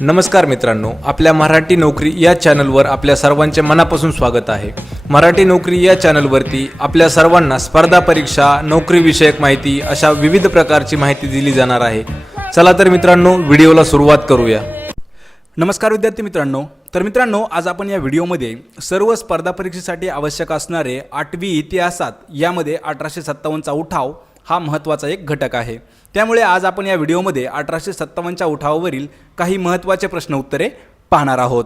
नमस्कार मित्रांनो, आपल्या मराठी नोकरी या चॅनलवर आपल्या सर्वांचे मनापासून स्वागत आहे। मराठी नोकरी या चॅनलवरती आपल्या सर्वांना स्पर्धा परीक्षा, नोकरी विषयक माहिती अशा विविध प्रकारची माहिती दिली जाणार आहे। चला तर मित्रांनो, व्हिडिओला सुरुवात करूया। नमस्कार विद्यार्थी मित्रांनो। तर मित्रांनो, आज आपण या व्हिडिओमध्ये सर्व स्पर्धा परीक्षेसाठी आवश्यक असणारे 8वी इतिहासात यामध्ये 1857 चा उठाव हा महत्त्वाचा एक घटक आहे। त्यामुळे आज आपण या व्हिडिओमध्ये 1857 च्या उठावावरील काही महत्त्वाचे प्रश्न उत्तरे पाहणार आहोत।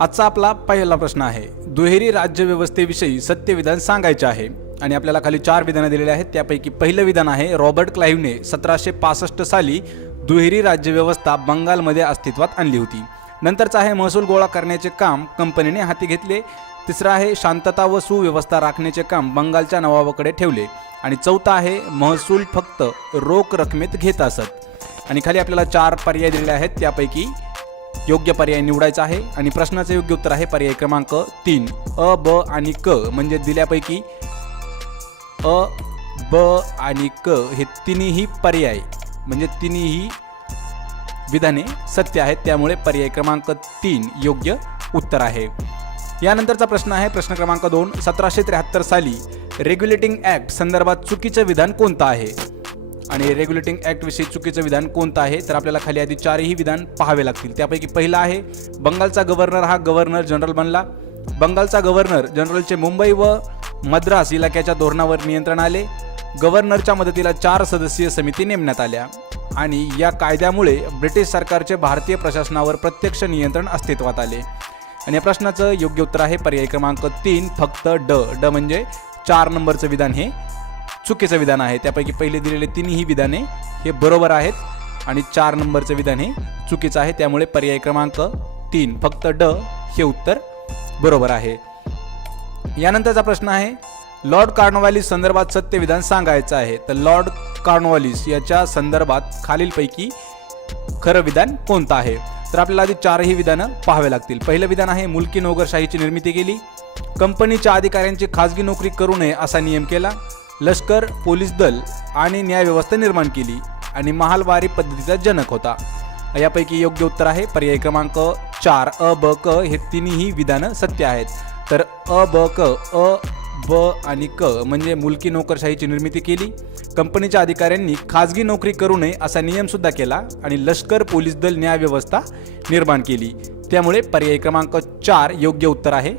आजचा आपला पहिला प्रश्न आहे, दुहेरी राज्यव्यवस्थेविषयी सत्य विधान सांगायचे आहे आणि आपल्याला खाली 4 विधाने दिलेली आहेत। त्यापैकी पहिलं विधान आहे, रॉबर्ट क्लाइव्हने 1765 साली दुहेरी राज्यव्यवस्था बंगालमध्ये अस्तित्वात आणली होती। नंतरचा आहे, महसूल गोळा करण्याचे काम कंपनीने हाती घेतले। तिसरा आहे, शांतता व सुव्यवस्था राखण्याचे काम बंगालच्या नवाबाकडे ठेवले। आणि चौथा आहे, महसूल फक्त रोख रकमेत घेत असत। आणि खाली आपल्याला 4 पर्याय दिलेले आहेत, त्यापैकी योग्य पर्याय निवडायचा आहे। आणि प्रश्नाचे योग्य उत्तर आहे पर्याय क्रमांक 3, अ, ब आणि क। म्हणजे दिल्यापैकी अ, ब आणि क हे तिन्ही पर्याय म्हणजे तिन्ही विधाने सत्य आहेत, त्यामुळे पर्याय क्रमांक 3 योग्य उत्तर आहे। यानंतरचा प्रश्न आहे, प्रश्न क्रमांक 2, 1773 साली रेग्युलेटिंग ऍक्ट संदर्भात चुकीचं विधान कोणतं आहे? आणि रेग्युलेटिंग ऍक्ट विषयी चुकीचं विधान कोणतं आहे? तर आपल्याला खाली आधी 4ही विधान पाहावे लागतील। त्यापैकी पहिला आहे, बंगालचा गव्हर्नर हा गव्हर्नर जनरल बनला। बंगालचा गव्हर्नर जनरलचे मुंबई व मद्रास इलाक्याच्या धोरणावर नियंत्रण आले। गव्हर्नरच्या मदतीला 4 सदस्यीय समिती नेमण्यात आल्या आणि या कायद्यामुळे ब्रिटिश सरकारचे भारतीय प्रशासनावर प्रत्यक्ष नियंत्रण अस्तित्वात आले। आणि या प्रश्नाचं योग्य उत्तर आहे पर्याय क्रमांक 3 फक्त ड म्हणजे 4 नंबरचं विधान हे चुकीचं विधान आहे। त्यापैकी पहिले दिलेले तिन्ही विधाने हे बरोबर आहेत आणि 4 नंबरचं विधान हे चुकीचं आहे, त्यामुळे पर्याय क्रमांक 3 फक्त ड हे उत्तर बरोबर आहे। यानंतरचा प्रश्न आहे, लॉर्ड कॉर्नवालिस संदर्भात सत्य विधान सांगायचं आहे। तर लॉर्ड कॉर्नवालिस याच्या संदर्भात खालीलपैकी खरं विधान कोणतं आहे? तर आपल्याला आधी 4ही विधानं पाहावे लागतील। पहिलं विधान आहे, मुलकी नोकरशाहीची निर्मिती केली। कंपनीच्या अधिकाऱ्यांची खाजगी नोकरी करू नये असा नियम केला। लष्कर, पोलीस दल आणि न्यायव्यवस्था निर्माण केली आणि महालवारी पद्धतीचा जनक होता। यापैकी योग्य उत्तर आहे पर्याय क्रमांक 4, अ, ब, क हे तिन्ही विधानं सत्य आहेत। तर अ, ब, क, अ, ब आणि क म्हणजे मुलकी नोकरशाहीची निर्मिती केली, कंपनीच्या अधिकाऱ्यांनी खाजगी नोकरी करू नये असा नियम सुद्धा केला आणि लष्कर, पोलीस दल, न्यायव्यवस्था निर्माण केली, त्यामुळे पर्याय क्रमांक 4 योग्य उत्तर आहे।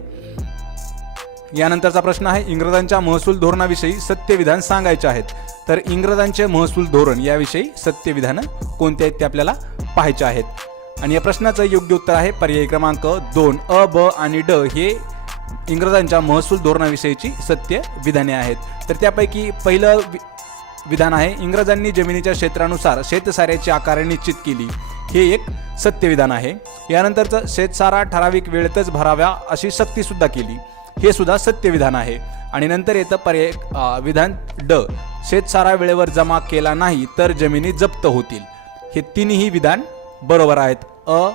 यानंतरचा प्रश्न आहे, इंग्रजांच्या महसूल धोरणाविषयी सत्य विधान सांगायचे आहेत। तर इंग्रजांचे महसूल धोरण याविषयी सत्य विधान कोणते आहेत ते आपल्याला पाहायचे आहेत। आणि या प्रश्नाचं योग्य उत्तर आहे पर्याय क्रमांक 2, अ, ब आणि ड हे इंग्रजांच्या महसूल धोरणाविषयीची सत्य विधाने आहेत। तर त्यापैकी पहिलं विधान आहे, इंग्रजांनी जमिनीच्या क्षेत्रानुसार शेतसाऱ्याची आकारणी निश्चित केली, हे एक सत्य विधान आहे। यानंतरचं, शेतसारा ठराविक वेळेतच भराव्या अशी सक्ती सुद्धा केली, हे सुद्धा सत्य विधान आहे। आणि नंतर येतं पर्याय विधान ड, शेतसारा वेळेवर जमा केला नाही तर जमिनी जप्त होतील, हे तिन्ही विधान बरोबर आहेत, अ,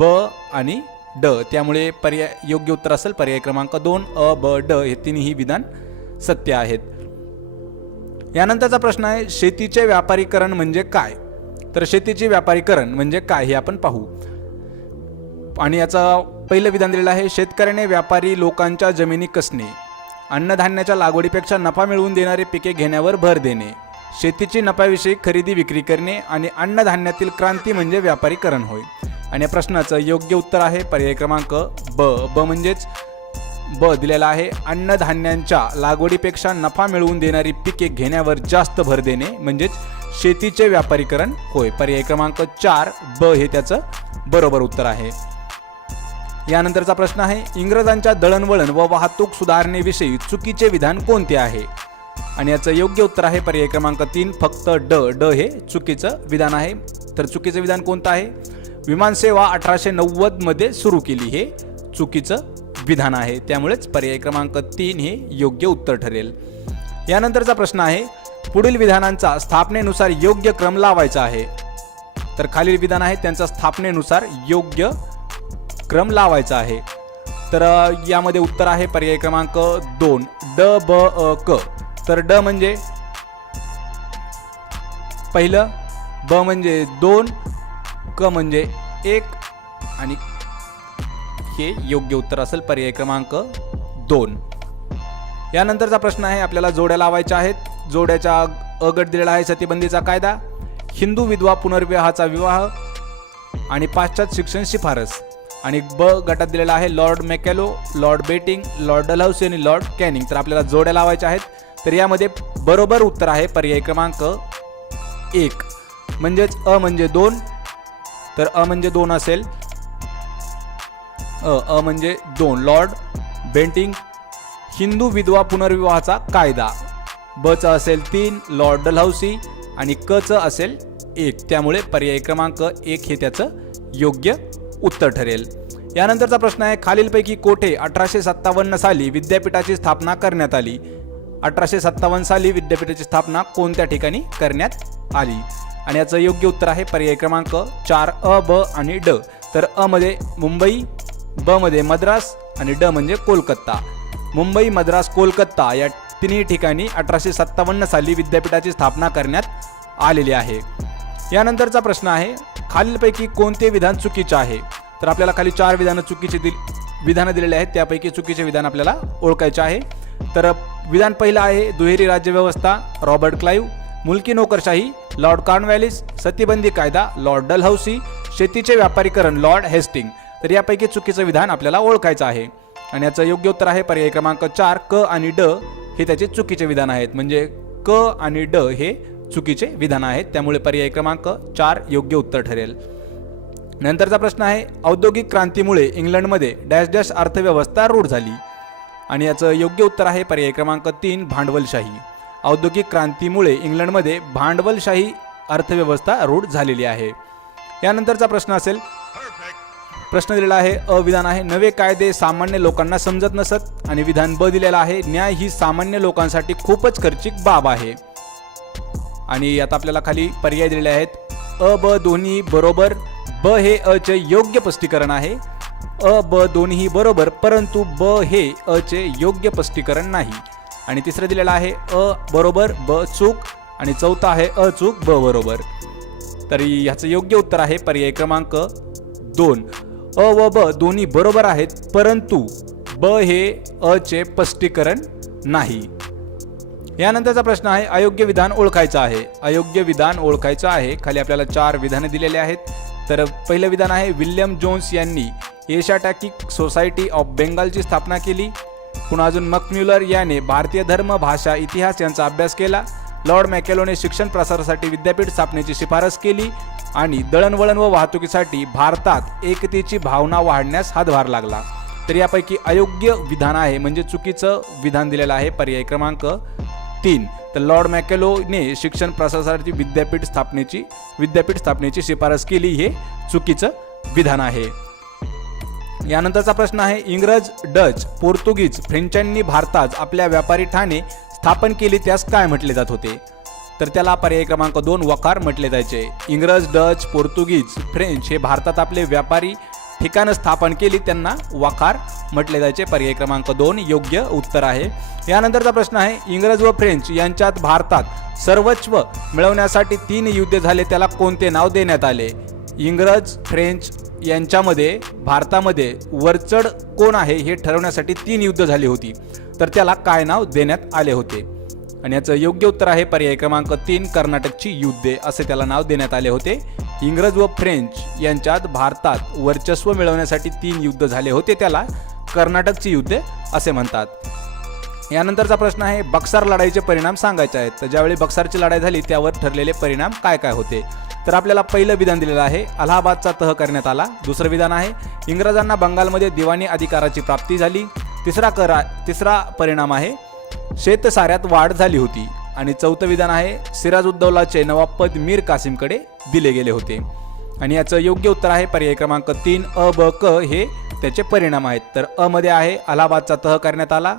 ब आणि ड। त्यामुळे पर्याय योग्य उत्तर असेल पर्याय क्रमांक 2, अ, ब, ड हे तिन्ही विधान सत्य आहेत। यानंतरचा प्रश्न आहे, शेतीचे व्यापारीकरण म्हणजे काय? तर शेतीचे व्यापारीकरण म्हणजे काय हे आपण पाहू। आणि याचं पहिलं विधान दिलेलं आहे, शेतकऱ्याने व्यापारी लोकांच्या जमिनी कसणे, अन्नधान्याच्या लागवडीपेक्षा नफा मिळवून देणारे पिके घेण्यावर भर देणे, शेतीची नफ्याविषयी खरेदी विक्री करणे आणि अन्नधान्यातील क्रांती म्हणजे व्यापारीकरण होय। आणि या प्रश्नाचं योग्य उत्तर आहे पर्याय क्रमांक ब म्हणजेच ब दिलेला आहे, अन्नधान्यांच्या लागवडीपेक्षा नफा मिळवून देणारी पिके घेण्यावर जास्त भर देणे म्हणजेच शेतीचे व्यापारीकरण होय। पर्याय क्रमांक 4 ब हे त्याचं बरोबर उत्तर आहे। यानंतरचा प्रश्न आहे, इंग्रजांच्या दळणवळण व वाहतूक सुधारणेविषयी चुकीचे विधान कोणते आहे? आणि याचं योग्य उत्तर आहे पर्याय क्रमांक 3 फक्त ड हे चुकीचं विधान आहे। तर चुकीचं विधान कोणतं आहे? विमानसेवा 1890 मध्ये सुरू केली, हे चुकीचं विधान आहे, त्यामुळेच पर्याय क्रमांक 3 हे योग्य उत्तर ठरेल। यानंतरचा प्रश्न आहे, पुढील विधानांचा स्थापनेनुसार योग्य क्रम लावायचा आहे। तर खालील विधान आहे त्यांचा स्थापनेनुसार योग्य क्रम लावायचा आहे। तर यामध्ये उत्तर आहे पर्याय क्रमांक 2, ड, ब, अ, क। तर ड म्हणजे पहिलं, ब म्हणजे 2, क म्हणजे 1 आणि हे योग्य उत्तर असेल पर्याय क्रमांक 2. यानंतरचा प्रश्न आहे आपल्याला जोड्या लावायच्या आहेत. जोड्याचा अ गट दिलेला आहे सतीबंदीचा कायदा, हिंदू विधवा पुनर्विवाहाचा विवाह आणि पाश्चात्य शिक्षण शिफारस. आणि ब गटात दिलेला आहे Lord Macaulay, Lord Bentinck, Lord Dalhousie आणि लॉर्ड कॅनिंग. तर आपल्याला जोड्या लावायच्या आहेत. तर यामध्ये बरोबर उत्तर आहे पर्याय क्रमांक 1 म्हणजेच अ म्हणजे 2. तर अ म्हणजे 2 असेल. अ म्हणजे 2 लॉर्ड बेटिंग, हिंदू विधवा पुनर्विवाहाचा कायदा. ब चा असेल 3 लॉर्ड डलहौसी आणि क च असेल 1. त्यामुळे पर्याय क्रमांक 1 हे त्याचं योग्य उत्तर ठरेल. यानंतरचा प्रश्न आहे खालीलपैकी कोठे 1857 साली विद्यापीठाची स्थापना करण्यात आली. 1857 साली विद्यापीठाची स्थापना कोणत्या ठिकाणी करण्यात आली. आणि याचं योग्य उत्तर आहे पर्याय क्रमांक 4 अ, ब आणि ड. तर अ मध्ये मुंबई, ब मध्ये मद्रास आणि ड म्हणजे कोलकाता. मुंबई, मद्रास, कोलकाता या तिन्ही ठिकाणी 1857 साली विद्यापीठाची स्थापना करण्यात आलेली आहे. यानंतरचा प्रश्न आहे खालीलपैकी कोणते विधान चुकीचे आहे. तर आपल्याला खाली 4 विधानं दिलेले आहेत. त्यापैकी चुकीचे विधान आपल्याला ओळखायचे आहे. तर विधान पहिलं आहे दुहेरी राज्यव्यवस्था रॉबर्ट क्लाइव्ह, मुलकी नोकरशाही लॉर्ड कॉर्नवॅलिस, सतीबंदी कायदा लॉर्ड डलहौसी, शेतीचे व्यापारीकरण लॉर्ड हेस्टिंग. तर यापैकी चुकीचं विधान आपल्याला ओळखायचं आहे. आणि याचं योग्य उत्तर आहे पर्याय क्रमांक 4 क आणि ड हे त्याचे चुकीचे विधान आहेत. म्हणजे क आणि ड हे चुकीचे विधान आहेत. त्यामुळे पर्याय क्रमांक 4 योग्य उत्तर ठरेल. नंतरचा प्रश्न आहे औद्योगिक क्रांतीमुळे इंग्लंडमध्ये डॅश डॅश अर्थव्यवस्था रूढ झाली. आणि याचं योग्य उत्तर आहे पर्याय क्रमांक 3 भांडवलशाही. औद्योगिक क्रांतीमुळे इंग्लंडमध्ये भांडवलशाही अर्थव्यवस्था रूढ झालेली आहे. यानंतरचा प्रश्न असेल प्रश्न दिलेला आहे अ विधान आहे नवे कायदे सामान्य लोकांना समजत नसत. आणि विधान ब दिलेला आहे न्याय ही सामान्य लोकांसाठी खूपच खर्चिक बाब आहे. आणि आता आपल्याला खाली पर्याय दिलेले आहेत अ ब दोन्ही बरोबर, ब हे अ चे योग्य स्पष्टीकरण आहे, अ ब दोन्ही बरोबर परंतु ब हे अ चे योग्य स्पष्टीकरण नाही. आणि तिसरं दिलेलं आहे अ बरोबर ब चूक आणि चौथा आहे अ चूक ब बरोबर. तरी ह्याचं योग्य उत्तर आहे पर्याय क्रमांक 2 अ व ब दोन्ही बरोबर आहेत परंतु ब हे अ चे स्पष्टीकरण नाही. यानंतरचा प्रश्न आहे अयोग्य विधान ओळखायचं आहे. अयोग्य विधान ओळखायचं आहे. खाली आपल्याला 4 विधाने दिलेले आहेत. तर पहिलं विधान आहे विल्यम जोन्स यांनी एशियाटिक सोसायटी ऑफ बेंगालची स्थापना केली. पुन्हा अजून मकम्युलर याने भारतीय धर्म, भाषा, इतिहास यांचा अभ्यास केला. लॉर्ड मॅकॅलोने शिक्षण प्रसारासाठी विद्यापीठ स्थापनेची शिफारस केली. आणि दळणवळण व वाहतुकीसाठी भारतात एकतेची भावना वाढण्यास हातभार लागला. तर यापैकी अयोग्य विधान आहे म्हणजे चुकीचं विधान दिलेलं आहे पर्याय क्रमांक 3. तर लॉर्ड मॅकॅलोने शिक्षण प्रसारासाठी विद्यापीठ स्थापनेची शिफारस केली हे चुकीचं विधान आहे. यानंतरचा प्रश्न आहे इंग्रज, डच, पोर्तुगीज, फ्रेंचांनी भारतात आपल्या व्यापारी ठाणे स्थापन केली त्यास काय म्हटले जात होते. तर त्याला पर्याय क्रमांक 2 वखार म्हटले जायचे. इंग्रज, डच, पोर्तुगीज, फ्रेंच हे भारतात आपले व्यापारी ठिकाणं स्थापन केली त्यांना वखार म्हटले जायचे. पर्याय क्रमांक 2 योग्य उत्तर आहे. यानंतरचा प्रश्न आहे इंग्रज व फ्रेंच यांच्यात भारतात सर्वस्व मिळवण्यासाठी 3 युद्ध झाले त्याला कोणते नाव देण्यात आले. इंग्रज, फ्रेंच यांच्यामध्ये भारतामध्ये वरचढ कोण आहे हे ठरवण्यासाठी 3 युद्ध झाली होती. तर त्याला काय नाव देण्यात आले होते. आणि याचं योग्य उत्तर आहे पर्याय क्रमांक 3 कर्नाटकची युद्धे असे त्याला नाव देण्यात आले होते. इंग्रज व फ्रेंच यांच्यात भारतात वर्चस्व मिळवण्यासाठी 3 युद्ध झाले होते त्याला कर्नाटकची युद्धे असे म्हणतात. यानंतरचा प्रश्न आहे बक्सार लढाईचे परिणाम सांगायचे आहेत. तर ज्यावेळी बक्सारची लढाई झाली त्यावर ठरलेले परिणाम काय काय होते. तर आपल्याला पहिलं विधान दिलेलं आहे अलाहाबादचा तह करण्यात आला. दुसरं विधान आहे इंग्रजांना बंगालमध्ये दिवाणी अधिकाराची प्राप्ती झाली. तिसरा परिणाम आहे शेतसाऱ्यात वाढ झाली होती. आणि चौथं विधान आहे सिराजुद्दौलाचे नवाबपद मीर कासिमकडे दिले गेले होते. आणि याचं योग्य उत्तर आहे पर्याय क्रमांक 3 अ ब क हे त्याचे परिणाम आहेत. तर अ मध्ये आहे अलाहाबादचा तह करण्यात आला,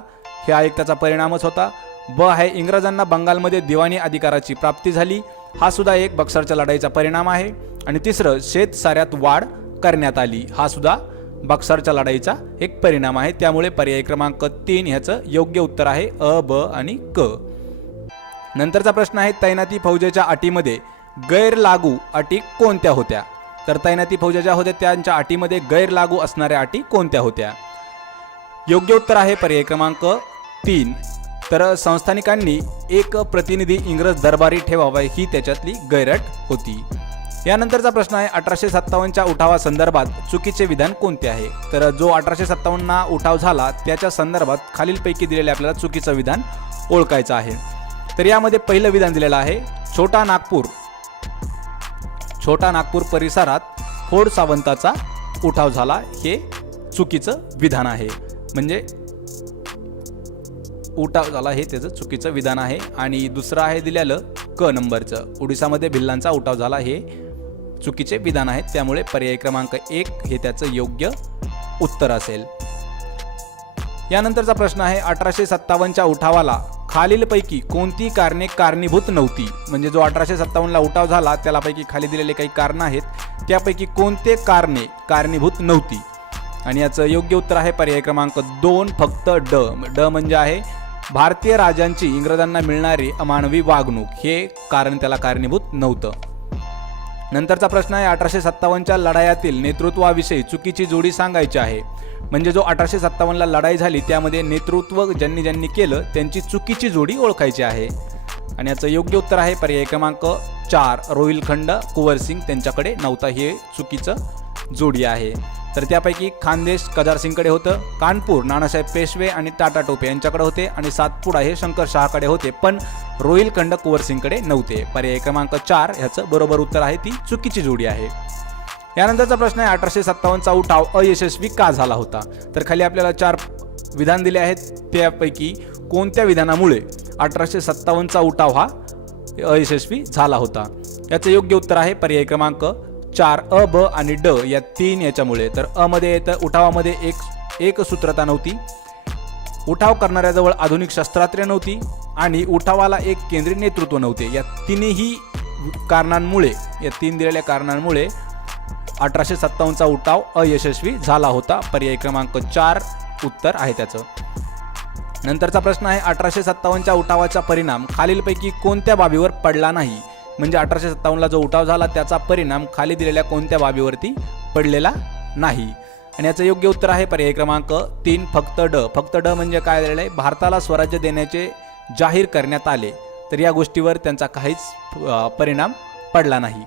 हे एक त्याचा परिणामच होता. ब आहे इंग्रजांना बंगालमध्ये दिवाणी अधिकाराची प्राप्ती झाली, हा सुद्धा एक बक्सरच्या लढाईचा परिणाम आहे. आणि तिसरं शेतसाऱ्यात वाढ करण्यात आली, हा सुद्धा बक्सरच्या लढाईचा एक परिणाम आहे. त्यामुळे पर्याय क्रमांक 3 ह्याचं योग्य उत्तर आहे अ ब आणि क. नंतरचा प्रश्न आहे तैनाती फौजेच्या अटीमध्ये गैर लागू अटी कोणत्या होत्या. तर तैनाती फौजा ज्या होत्या त्यांच्या अटीमध्ये गैरलागू असणाऱ्या अटी कोणत्या होत्या? योग्य उत्तर आहे पर्याय क्रमांक 3. तर संस्थानिकांनी एक प्रतिनिधी इंग्रज दरबारी ठेवावा ही त्याच्यातली गैरअट होती. यानंतरचा प्रश्न आहे 1857च्या उठावासंदर्भात चुकीचे विधान कोणते आहे? तर जो 1857 उठाव झाला त्याच्या संदर्भात खालीलपैकी दिलेले आपल्याला चुकीचं विधान ओळखायचं आहे. तर यामध्ये पहिलं विधान दिलेलं आहे छोटा नागपूर परिसरात फोड सावंताचा उठाव झाला, हे चुकीचं विधान आहे. म्हणजे उठाव झाला हे त्याचं चुकीचं विधान आहे. आणि दुसरं आहे दिलेलं क नंबरचं ओडिसामध्ये भिल्लांचा उठाव झाला, हे चुकीचे विधान आहेत. त्यामुळे पर्याय क्रमांक 1 हे त्याचं योग्य उत्तर असेल. यानंतरचा प्रश्न आहे 1857च्या उठावाला खालीलपैकी कोणती कारणे कारणीभूत नव्हती? म्हणजे जो 1857ला उठाव झाला त्यालापैकी खाली दिलेले काही कारण आहेत, त्यापैकी कोणते कारणे कारणीभूत नव्हती? आणि याचं योग्य उत्तर आहे पर्याय क्रमांक 2 फक्त ड म्हणजे आहे भारतीय राजांची इंग्रजांना मिळणारी अमानवी वागणूक, हे कारण त्याला कारणीभूत नव्हतं. नंतरचा प्रश्न आहे 1857च्या लढायातील नेतृत्वाविषयी चुकीची जोडी सांगायची आहे. म्हणजे जो 1857ला लढाई झाली त्यामध्ये नेतृत्व ज्यांनी केलं त्यांची चुकीची जोडी ओळखायची आहे. आणि याचं योग्य उत्तर आहे पर्याय क्रमांक 4 रोहिलखंड कुंवरसिंग त्यांच्याकडे नव्हता, हे चुकीचं जोडी आहे. तर त्यापैकी खानदेश कजारसिंगकडे होतं, कानपूर नानासाहेब पेशवे आणि टाटा टोपे यांच्याकडे होते आणि सातपुडा हे शंकर शहाकडे होते, पण रोहिलखंड कुंवरसिंगकडे नव्हते. पर्याय क्रमांक 4 ह्याचं बरोबर उत्तर आहे, ती चुकीची जोडी आहे. यानंतरचा प्रश्न आहे 1857चा उठाव अयशस्वी का झाला होता? तर खाली आपल्याला 4 विधान दिले आहेत, त्यापैकी कोणत्या विधानामुळे 1857चा उठाव हा अयशस्वी झाला होता? याचं योग्य उत्तर आहे पर्याय क्रमांक 4 अ, ब आणि ड या 3 याच्यामुळे. तर अ मध्ये येतं उठावामध्ये एक सूत्रता नव्हती, उठाव करणाऱ्याजवळ आधुनिक शस्त्रास्त्रे नव्हती आणि उठावाला एक केंद्रीय नेतृत्व नव्हते. या तिन्ही कारणांमुळे, या 3 दिलेल्या कारणांमुळे 1857चा उठाव अयशस्वी झाला होता. पर्याय क्रमांक 4 उत्तर आहे त्याचं. नंतरचा प्रश्न आहे 1857च्या उठावाचा परिणाम खालीलपैकी कोणत्या बाबीवर पडला नाही? म्हणजे 1857ला जो उठाव झाला त्याचा परिणाम खाली दिलेल्या कोणत्या बाबीवरती पडलेला नाही? आणि याचं योग्य उत्तर आहे पर्याय क्रमांक 3 फक्त ड. फक्त ड म्हणजे काय झालेलं आहे, भारताला स्वराज्य देण्याचे जाहीर करण्यात आले, तर या गोष्टीवर त्यांचा काहीच परिणाम पडला नाही.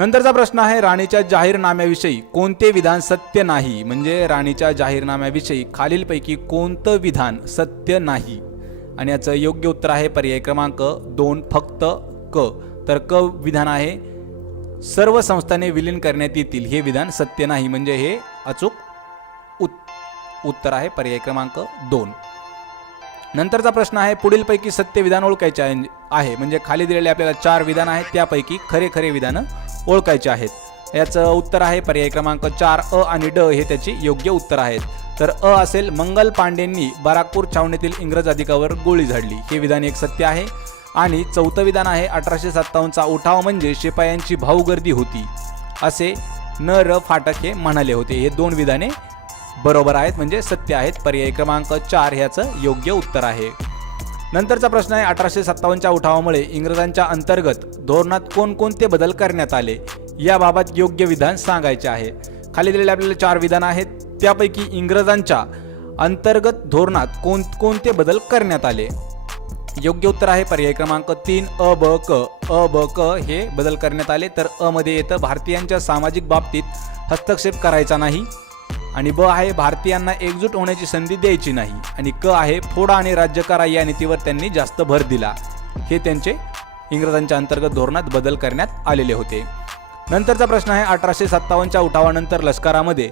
नंतरचा प्रश्न आहे राणीच्या जाहीरनाम्याविषयी कोणते विधान सत्य नाही? म्हणजे राणीच्या जाहीरनाम्याविषयी खालीलपैकी कोणतं विधान सत्य नाही? आणि याचं योग्य उत्तर आहे पर्याय क्रमांक 2 फक्त क. तर क विधान आहे सर्व संस्थाने विलीन करण्यात येतील, हे विधान सत्य नाही. म्हणजे हे अचूक उत्तर आहे पर्याय क्रमांक 2. नंतरचा प्रश्न आहे पुढीलपैकी सत्य विधान ओळखायचे आहे. म्हणजे खाली दिलेले आपल्याला 4 विधान आहेत, त्यापैकी खरे विधानं ओळखायचे आहेत. याचं उत्तर आहे पर्याय क्रमांक 4 अ आणि ड हे त्याची योग्य उत्तर आहेत. तर अ असेल मंगल पांडेंनी बराकपूर छावणीतील इंग्रज अधिकावर गोळी झाडली, हे विधान एक सत्य आहे. आणि चौथं विधान आहे 1857चा उठाव म्हणजे शिपायांची भाऊगर्दी होती असे न र फाटक हे म्हणाले होते, हे 2 विधाने बरोबर आहेत, म्हणजे सत्य आहेत. पर्याय क्रमांक 4 ह्याचं योग्य उत्तर आहे. नंतरचा प्रश्न आहे 1857च्या उठावामुळे इंग्रजांच्या अंतर्गत धोरणात कोणकोणते बदल करण्यात आले, याबाबत योग्य विधान सांगायचे आहे. खाली दिलेले आपल्याला 4 विधान आहेत, त्यापैकी इंग्रजांच्या अंतर्गत धोरणात कोणते बदल करण्यात आले? योग्य उत्तर आहे पर्याय क्रमांक 3 अ ब क. अ ब क हे बदल करण्यात आले. तर अ मध्ये येतं भारतीयांच्या सामाजिक बाबतीत हस्तक्षेप करायचा नाही, आणि ब आहे भारतीयांना एकजूट होण्याची संधी द्यायची नाही, आणि क आहे फोडा आणि राज्य करा या नीतीवर त्यांनी जास्त भर दिला, हे त्यांचे इंग्रजांच्या अंतर्गत धोरणात बदल करण्यात आलेले होते. नंतरचा प्रश्न आहे 1857च्या उठावानंतर लष्करामध्ये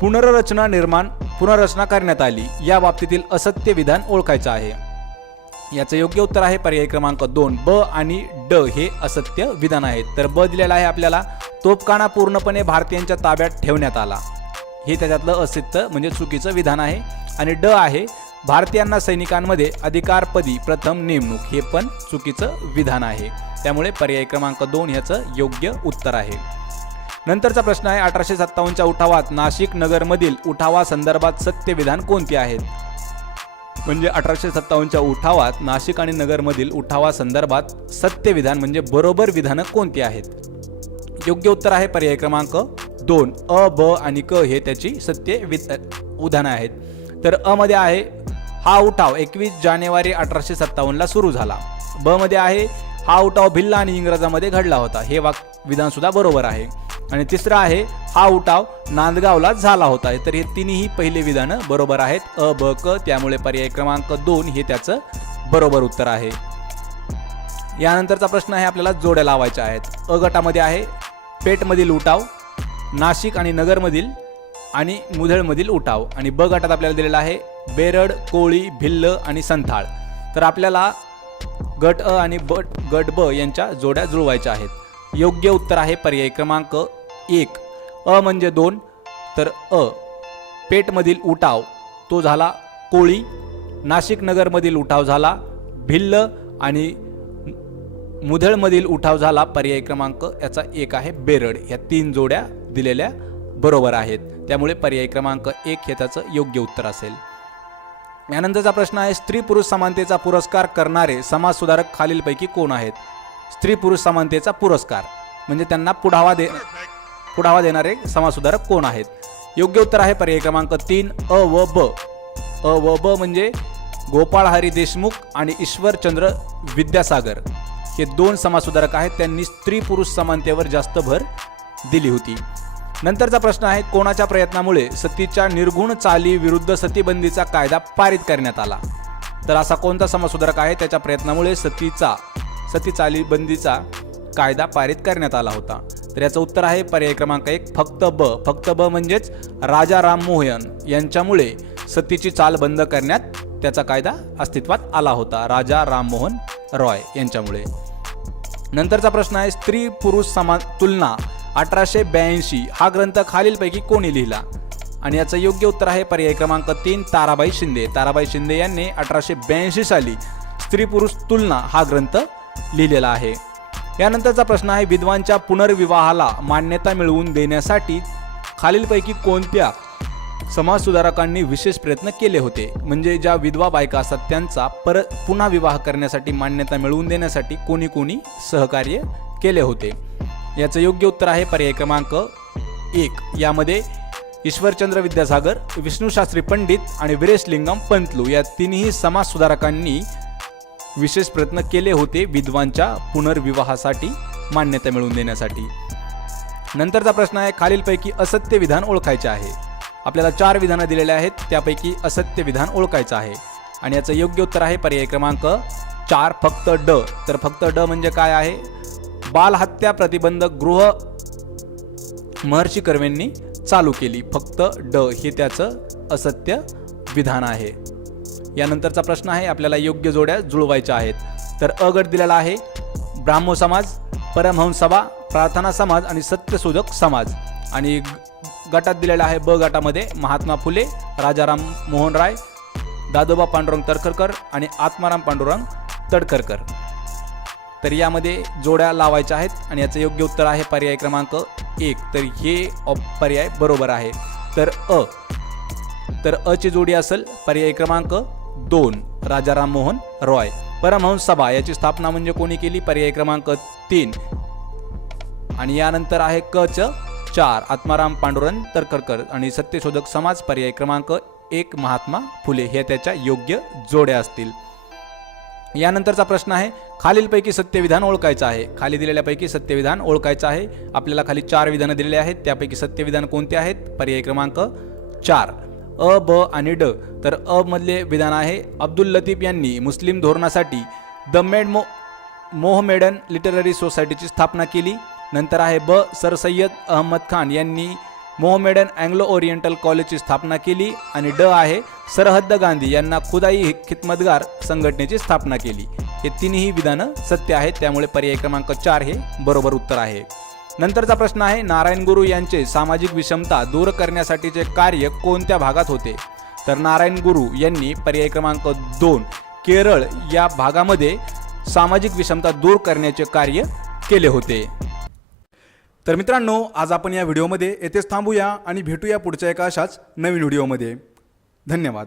पुनर्रचना करण्यात आली, या बाबतीतील असत्य विधान ओळखायचं आहे. याचं योग्य उत्तर आहे पर्याय क्रमांक 2 ब आणि ड हे असत्य विधान आहेत. तर ब दिलेला आहे आपल्याला तोफखाना पूर्णपणे भारतीयांच्या ताब्यात ठेवण्यात आला, हे त्याच्यातलं असत्य म्हणजे चुकीचं विधान आहे. आणि ड आहे भारतीयांना सैनिकांमध्ये अधिकारपदी प्रथम नेमणूक, हे पण चुकीचं विधान आहे. त्यामुळे पर्याय क्रमांक 2 ह्याचं योग्य उत्तर आहे. नंतरचा प्रश्न आहे 1857च्या उठावात नाशिक नगरमधील उठावासंदर्भात सत्य विधान कोणती आहेत? म्हणजे 1857च्या उठावात नाशिक आणि नगरमधील उठावासंदर्भात सत्य विधान म्हणजे बरोबर विधानं कोणती आहेत? योग्य उत्तर आहे पर्याय क्रमांक 2. अ, ब आणि क हे त्याची सत्य उदाहरणं आहेत. तर अ मध्ये आहे हा उठाव 21 जानेवारी 1857 ला सुरू झाला. ब मध्ये आहे हा उठाव भिल्ल आणि इंग्रजांमध्ये घडला होता. हे विधान सुद्धा बरोबर आहे. आणि तिसरं आहे हा उठाव नांदगावला झाला होता. तर हे तिन्ही पहिले विधानं बरोबर आहेत, अ, ब, क. त्यामुळे पर्याय क्रमांक 2 हे त्याचं बरोबर उत्तर आहे. यानंतरचा प्रश्न आहे आपल्याला जोड्या लावायच्या आहेत. अ गटामध्ये आहे पेठमधील उठाव, नाशिक आणि नगरमधील आणि मुधळमधील उठाव. आणि ब गटात आपल्याला दिलेला आहे बेरड, कोळी, भिल्ल आणि संथाळ. तर आपल्याला गट अ आणि गट ब यांच्या जोड्या जुळवायच्या आहेत. योग्य उत्तर आहे पर्याय क्रमांक 1. अ म्हणजे 2, तर अ पेठमधील उठाव तो झाला कोळी, नाशिक नगरमधील उठाव झाला भिल्ल आणि मुधळमधील उठाव झाला पर्याय क्रमांक याचा 1 आहे बेरड. ह्या 3 जोड्या दिलेल्या बरोबर आहेत. त्यामुळे पर्याय क्रमांक 1 हे त्याचं योग्य उत्तर असेल. यानंतरचा प्रश्न आहे स्त्री पुरुष समानतेचा पुरस्कार करणारे समाजसुधारक खालीलपैकी कोण आहेत? स्त्री पुरुष समानतेचा पुरस्कार म्हणजे त्यांना पुढावा देणारे समाजसुधारक कोण आहेत? योग्य उत्तर आहे पर्याय क्रमांक 3 अ व ब. अ व ब म्हणजे गोपाळ हरी देशमुख आणि ईश्वरचंद्र विद्यासागर हे 2 समाजसुधारक आहेत. त्यांनी स्त्री पुरुष समानतेवर जास्त भर दिली होती. नंतरचा प्रश्न आहे कोणाच्या प्रयत्नामुळे सतीच्या निर्गुण चाली विरुद्ध सतीबंदीचा कायदा पारित करण्यात आला? तर असा कोणता समाजसुधारक आहे त्याच्या प्रयत्नामुळे सती चालीबंदीचा कायदा पारित करण्यात आला होता? तर याचं उत्तर आहे पर्याय क्रमांक 1 फक्त ब. फक्त ब म्हणजेच राजा राममोहन यांच्यामुळे सतीची चाल बंद करण्यात त्याचा कायदा अस्तित्वात आला होता. राजा राममोहन रॉय यांच्यामुळे. नंतरचा प्रश्न आहे स्त्री पुरुष समान तुलना 1882 हा ग्रंथ खालीलपैकी कोणी लिहिला? आणि याचं योग्य उत्तर आहे पर्याय क्रमांक 3 ताराबाई शिंदे. ताराबाई शिंदे यांनी 1882 साली स्त्री पुरुष तुलना हा ग्रंथ लिहिलेला आहे. यानंतरचा प्रश्न आहे विधवांच्या पुनर्विवाहाला मान्यता मिळवून देण्यासाठी खालीलपैकी कोणत्या समाजसुधारकांनी विशेष प्रयत्न केले होते? म्हणजे ज्या विधवा बायका असतात त्यांचा पुन्हा विवाह करण्यासाठी मान्यता मिळवून देण्यासाठी कोणी कोणी सहकार्य केले होते? याचं योग्य उत्तर आहे पर्याय क्रमांक 1. यामध्ये ईश्वरचंद्र विद्यासागर, विष्णुशास्त्री पंडित आणि वीरेशलिंगम पंतलू या तिन्ही समाजसुधारकांनी विशेष प्रयत्न केले होते विधवांच्या पुनर्विवाहासाठी मान्यता मिळवून देण्यासाठी. नंतरचा प्रश्न आहे खालीलपैकी असत्य विधान ओळखायचे आहे. आपल्याला 4 विधानं दिलेले आहेत, त्यापैकी असत्य विधान ओळखायचं आहे. आणि याचं योग्य उत्तर आहे पर्याय क्रमांक 4 फक्त ड. तर फक्त ड म्हणजे काय आहे? बालहत्या प्रतिबंधक गृह महर्षी कर्वेंनी चालू केली. फक्त ड हे त्याचं असत्य विधान आहे. यानंतरचा प्रश्न आहे आपल्याला योग्य जोड्या जुळवायच्या आहेत. तर अ गट दिलेला आहे ब्राह्मो समाज, परमहंस सभा, प्रार्थना समाज आणि सत्यशोधक समाज. आणि गटात दिलेला आहे ब गटामध्ये महात्मा फुले, राजाराम मोहन राय, दादोबा पांडुरंग तडखरकर आणि आत्माराम पांडुरंग तडखरकर. तर यामध्ये जोड्या लावायच्या आहेत आणि याचं योग्य उत्तर आहे पर्याय क्रमांक 1. तर हे पर्याय बरोबर आहे. तर अ ची जोडी असेल पर्याय क्रमांक 2 राजाराम मोहन रॉय. परमहंस सभा याची स्थापना म्हणजे कोणी केली? पर्याय क्रमांक 3. आणि यानंतर आहे क च 4 आत्माराम पांडुरंग तडखरकर आणि सत्यशोधक समाज पर्याय क्रमांक 1 महात्मा फुले. हे त्याच्या योग्य जोड्या असतील. यानंतरचा प्रश्न आहे खालीलपैकी सत्यविधान ओळखायचं आहे. खाली दिलेल्यापैकी सत्यविधान ओळखायचं आहे. आपल्याला खाली 4 विधानं दिलेली आहेत, त्यापैकी सत्यविधान कोणते आहेत? पर्याय क्रमांक 4 अ, ब आणि ड. तर अ मधले विधान आहे अब्दुल लतीफ यांनी मुस्लिम धोरणासाठी द मोहमेडन लिटररी सोसायटीची स्थापना केली. नंतर आहे ब सर सय्यद अहमद खान यांनी मोहमेडन अँग्लो ओरिएंटल कॉलेजची स्थापना केली. आणि ड आहे सरहद्द गांधी यांना खुदाई खिदमतगार संघटनेची स्थापना केली. हे तिन्ही विधानं सत्य आहेत, त्यामुळे पर्याय क्रमांक 4 हे बरोबर उत्तर आहे. नंतरचा प्रश्न आहे नारायण गुरु यांचे सामाजिक विषमता दूर करण्यासाठीचे कार्य कोणत्या भागात होते? तर नारायण गुरु यांनी पर्याय क्रमांक 2 केरळ या भागामध्ये सामाजिक विषमता दूर करण्याचे कार्य केले होते. तर मित्रांनो, आज आपण या व्हिडिओमध्ये येथेच थांबूया आणि भेटूया पुढच्या एका अशाच नवीन व्हिडिओमध्ये. धन्यवाद.